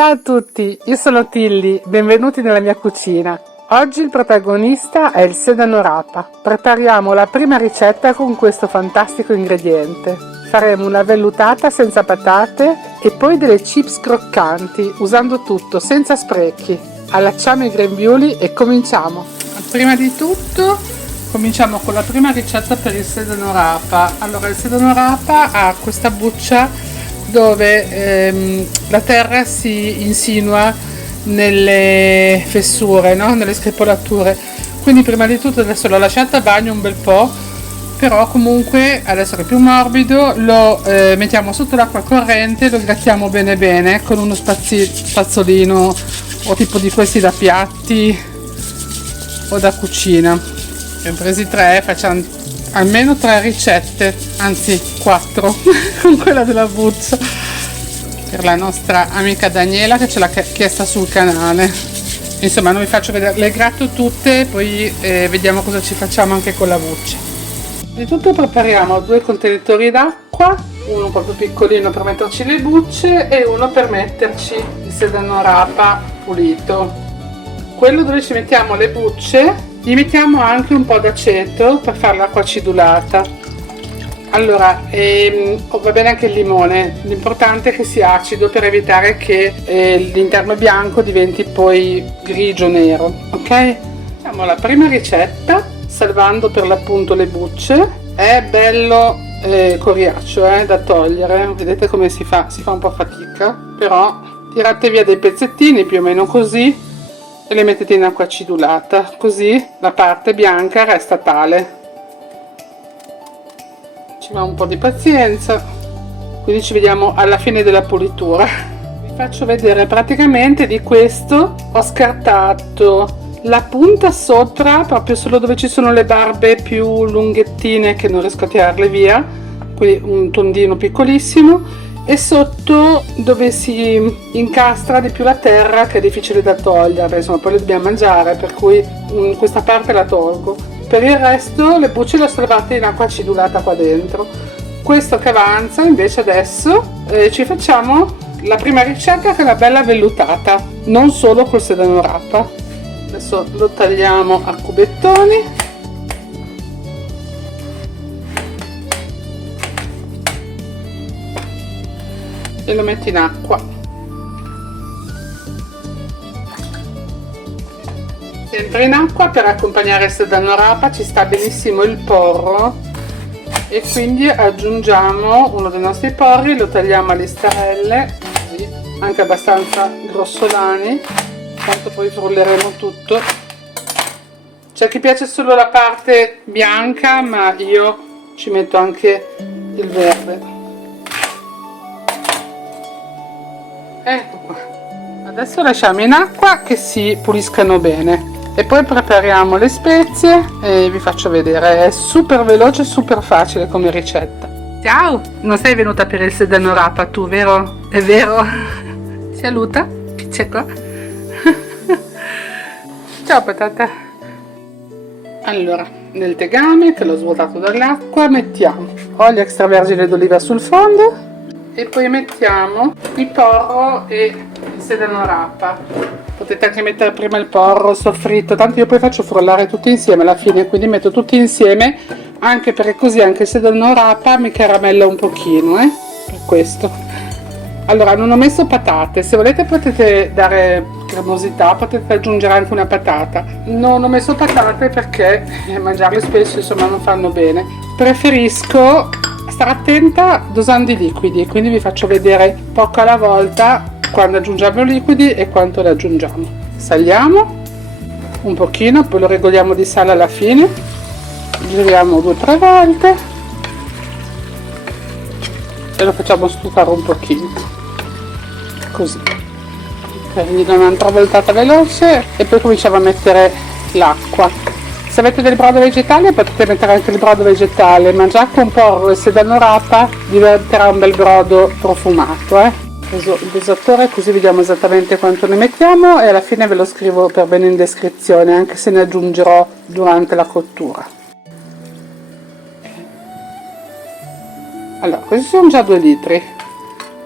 Ciao a tutti, io sono Tilly, benvenuti nella mia cucina. Oggi il protagonista è il sedano rapa. Prepariamo la prima ricetta con questo fantastico ingrediente. Faremo una vellutata senza patate e poi delle chips croccanti, usando tutto, senza sprechi. Allacciamo i grembiuli e cominciamo. Prima di tutto cominciamo con la prima ricetta per il sedano rapa. Allora, il sedano rapa ha questa buccia dove la terra si insinua nelle fessure, no? Nelle screpolature. Quindi prima di tutto adesso l'ho lasciata a bagno un bel po', però comunque adesso che è più morbido lo mettiamo sotto l'acqua corrente, lo grattiamo bene bene con uno spazzolino o tipo di questi da piatti o da cucina. Ne ho presi 3, facciamo almeno 3 ricette, anzi 4 con quella della buccia per la nostra amica Daniela che ce l'ha chiesta sul canale. Insomma, non vi faccio vedere, le gratto tutte, poi vediamo cosa ci facciamo anche con la buccia. Di tutto prepariamo 2 contenitori d'acqua, uno un po' più piccolino per metterci le bucce e uno per metterci il sedano rapa pulito. Quello dove ci mettiamo le bucce gli mettiamo anche un po' d'aceto per fare l'acqua acidulata. Allora, va bene anche il limone, l'importante è che sia acido per evitare che l'interno bianco diventi poi grigio nero, ok? Facciamo la prima ricetta salvando per l'appunto le bucce. È bello coriaccio da togliere, vedete come si fa un po' fatica, però tirate via dei pezzettini più o meno così e le mettete in acqua acidulata, così la parte bianca resta tale. Ci va un po' di pazienza, quindi ci vediamo alla fine della pulitura. Vi faccio vedere praticamente di questo ho scartato la punta sopra, proprio solo dove ci sono le barbe più lunghettine che non riesco a tirarle via, quindi un tondino piccolissimo, e sotto dove si incastra di più la terra, che è difficile da togliere, insomma poi le dobbiamo mangiare, per cui questa parte la tolgo. Per il resto le bucce le ho salvate in acqua acidulata qua dentro. Questo che avanza invece adesso ci facciamo la prima ricetta, che è la bella vellutata, non solo col sedano rapa. Adesso lo tagliamo a cubettoni e lo metto in acqua. Sempre in acqua, per accompagnare il sedano rapa ci sta benissimo il porro, e quindi aggiungiamo uno dei nostri porri, lo tagliamo a listarelle, così, anche abbastanza grossolani, tanto poi frulleremo tutto. C'è chi piace solo la parte bianca, ma io ci metto anche il verde. Ecco qua. Adesso lasciamo in acqua che si puliscano bene e poi prepariamo le spezie e vi faccio vedere. È super veloce e super facile come ricetta. Ciao! Non sei venuta per il sedano rapa tu, vero? È vero? Saluta, che c'è qua? Ciao patata! Allora, nel tegame che l'ho svuotato dall'acqua mettiamo olio extravergine d'oliva sul fondo e poi mettiamo il porro e il sedano rapa. Potete anche mettere prima il porro soffritto, tanto io poi faccio frullare tutti insieme alla fine, quindi metto tutti insieme, anche perché così anche il sedano rapa mi caramella un pochino, per questo. Allora, non ho messo patate, se volete potete dare cremosità, potete aggiungere anche una patata. Non ho messo patate perché mangiarle spesso insomma non fanno bene. Preferisco stare attenta dosando i liquidi, quindi vi faccio vedere poco alla volta quando aggiungiamo i liquidi e quanto le aggiungiamo. Saliamo un pochino, poi lo regoliamo di sale alla fine, giriamo 2 o 3 volte e lo facciamo stufare un pochino, così. Quindi un'altra voltata veloce e poi cominciamo a mettere l'acqua. Se avete del brodo vegetale potete mettere anche il brodo vegetale, ma già con porro e sedano rapa diventerà un bel brodo profumato. Ho preso il dosatore così vediamo esattamente quanto ne mettiamo e alla fine ve lo scrivo per bene in descrizione, anche se ne aggiungerò durante la cottura. Allora, questi sono già 2 litri.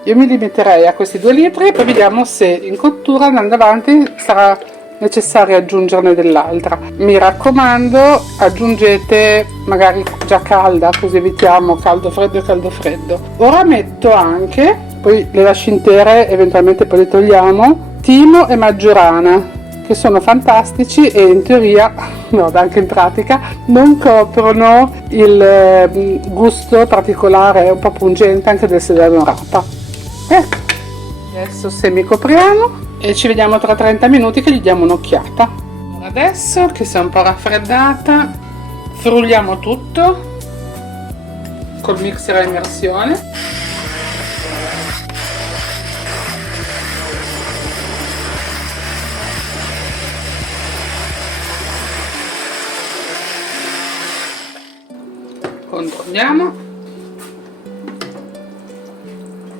Io mi limiterei a questi 2 litri e poi vediamo se in cottura andando avanti sarà necessario aggiungerne dell'altra. Mi raccomando, aggiungete magari già calda, così evitiamo caldo freddo e caldo freddo. Ora metto anche, poi le lascio intere, eventualmente poi le togliamo, timo e maggiorana, che sono fantastici e in teoria, no, anche in pratica, non coprono il gusto particolare un po' pungente anche del sedano rapa. Ecco, adesso semicopriamo e ci vediamo tra 30 minuti che gli diamo un'occhiata. Adesso che si è un po' raffreddata, frulliamo tutto col mixer a immersione. Controlliamo.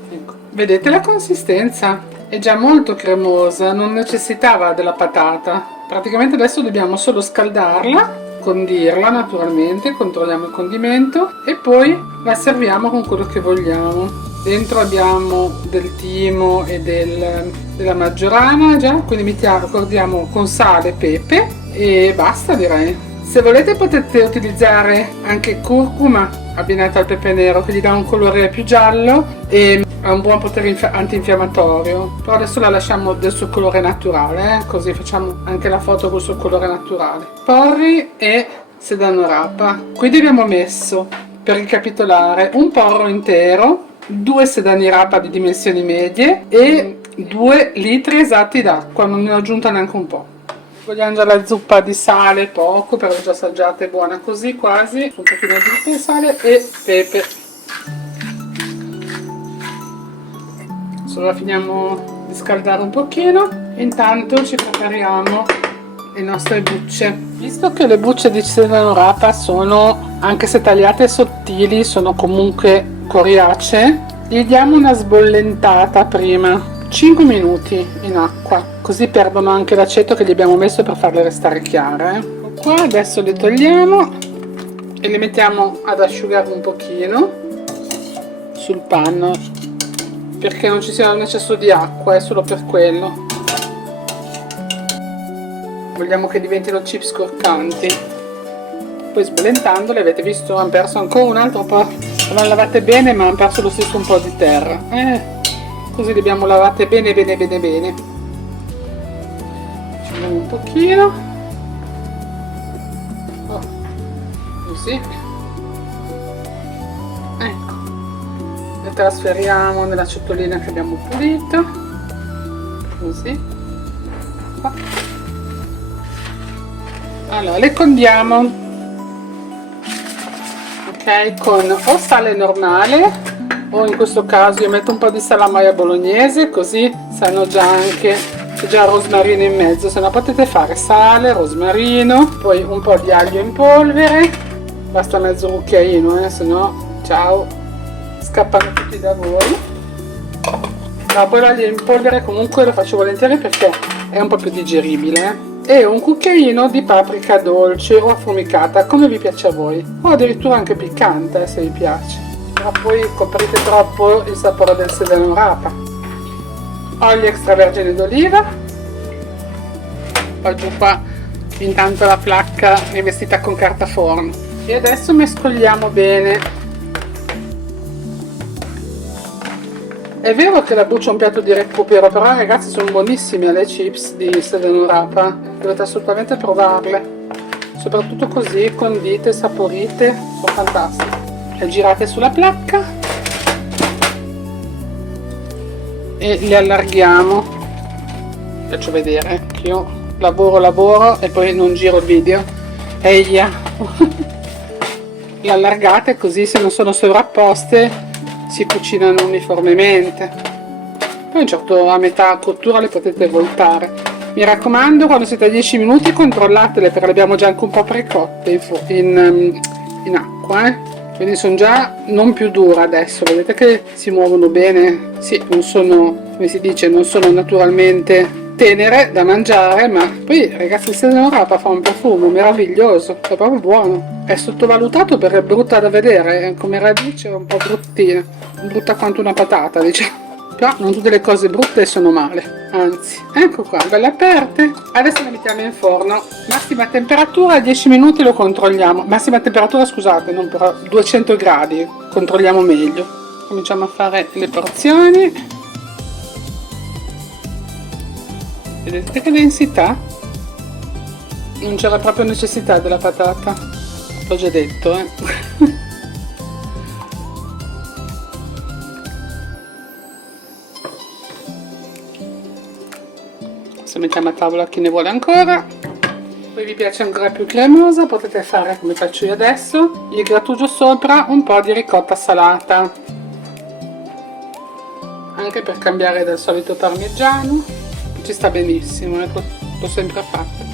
Ecco. Vedete la consistenza? È già molto cremosa, non necessitava della patata. Praticamente adesso dobbiamo solo scaldarla, condirla naturalmente, controlliamo il condimento e poi la serviamo con quello che vogliamo. Dentro abbiamo del timo e della maggiorana già, quindi accordiamo con sale e pepe e basta, direi. Se volete potete utilizzare anche curcuma abbinata al pepe nero, che gli dà un colore più giallo e ha un buon potere antinfiammatorio. Però adesso la lasciamo del suo colore naturale, così facciamo anche la foto col suo colore naturale. Porri e sedano rapa. Quindi abbiamo messo, per ricapitolare, un porro intero, 2 sedani rapa di dimensioni medie e 2 litri esatti d'acqua, non ne ho aggiunta neanche un po'. Vogliamo già la zuppa di sale, poco, però già assaggiata, è buona così quasi. Un pochino di zuppa di sale e pepe. Solo la finiamo di scaldare un pochino. Intanto ci prepariamo le nostre bucce. Visto che le bucce di sedano rapa sono, anche se tagliate sottili, sono comunque coriacee, gli diamo una sbollentata prima. 5 minuti in acqua, così perdono anche l'aceto che gli abbiamo messo per farle restare chiare. Qua adesso le togliamo e le mettiamo ad asciugare un pochino sul panno, perché non ci sia un eccesso di acqua, è solo per quello. Vogliamo che diventino chips croccanti. Poi sbollentandole, avete visto, hanno perso ancora un altro po'. Le lavate bene, ma hanno perso lo stesso un po' di terra. Così le abbiamo lavate bene bene bene bene. Ci vediamo un pochino. Così. Ecco. Le trasferiamo nella ciotolina che abbiamo pulito. Così. Qua. Allora, le condiamo. Ok, con o sale normale, o in questo caso io metto un po' di salamaia bolognese, così sanno già anche, c'è già il rosmarino in mezzo, se no potete fare sale, rosmarino, poi un po' di aglio in polvere, basta mezzo cucchiaino, se no ciao, scappano tutti da voi. No, poi l'aglio in polvere comunque lo faccio volentieri perché è un po' più digeribile. E un cucchiaino di paprika dolce o affumicata, come vi piace a voi, o addirittura anche piccante se vi piace. Ma poi coprite troppo il sapore del sedano rapa. Olio extravergine d'oliva, poi giù qua intanto la placca rivestita con carta forno e adesso mescoliamo bene. È vero che la buccia è un piatto di recupero, però ragazzi sono buonissime le chips di sedano rapa, dovete assolutamente provarle, soprattutto così condite, saporite, sono fantastiche. Le girate sulla placca e le allarghiamo. Faccio vedere che io lavoro e poi non giro il video. Eia. Le allargate così, se non sono sovrapposte si cucinano uniformemente. Poi certo a metà cottura le potete voltare. Mi raccomando, quando siete a 10 minuti controllatele, perché le abbiamo già anche un po' precotte in acqua, quindi sono già non più dure adesso, vedete che si muovono bene. Sì, non sono, come si dice, non sono naturalmente tenere da mangiare, ma poi ragazzi il sedano rapa fa un profumo meraviglioso, è proprio buono. È sottovalutato perché è brutta da vedere, come radice è un po' bruttina, brutta quanto una patata, diciamo. Però non tutte le cose brutte sono male, anzi, ecco qua, belle aperte. Adesso le mettiamo in forno, massima temperatura, 10 minuti lo controlliamo. Massima temperatura, scusate, non però 200 gradi, controlliamo meglio. Cominciamo a fare le porzioni. Vedete che densità? Non c'era proprio necessità della patata, l'ho già detto, Adesso mettiamo a tavola chi ne vuole ancora. Poi vi piace ancora più cremosa, potete fare come faccio io adesso, gli grattugio sopra un po' di ricotta salata, anche per cambiare dal solito parmigiano, ci sta benissimo, l'ho sempre fatto.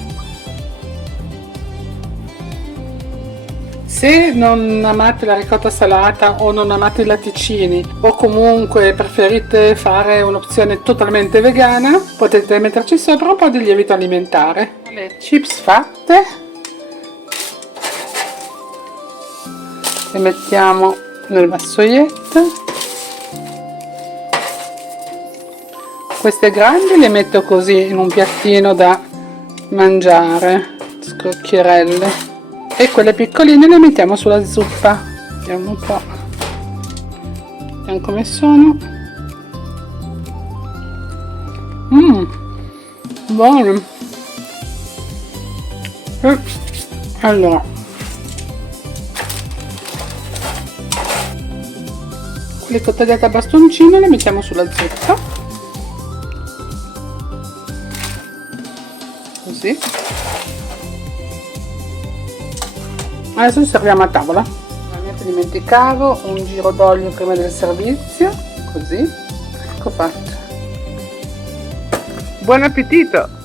Se non amate la ricotta salata o non amate i latticini o comunque preferite fare un'opzione totalmente vegana, potete metterci sopra un po' di lievito alimentare. Le chips fatte le mettiamo nel vassoietto. Queste grandi le metto così in un piattino da mangiare, scrocchierelle. E quelle piccoline le mettiamo sulla zuppa. Vediamo un po'. Vediamo come sono. Buono. Allora, quelle tagliate a bastoncino le mettiamo sulla zuppa. Così. Adesso serviamo a tavola. Normalmente dimenticavo un giro d'olio prima del servizio, così, ecco fatto. Buon appetito!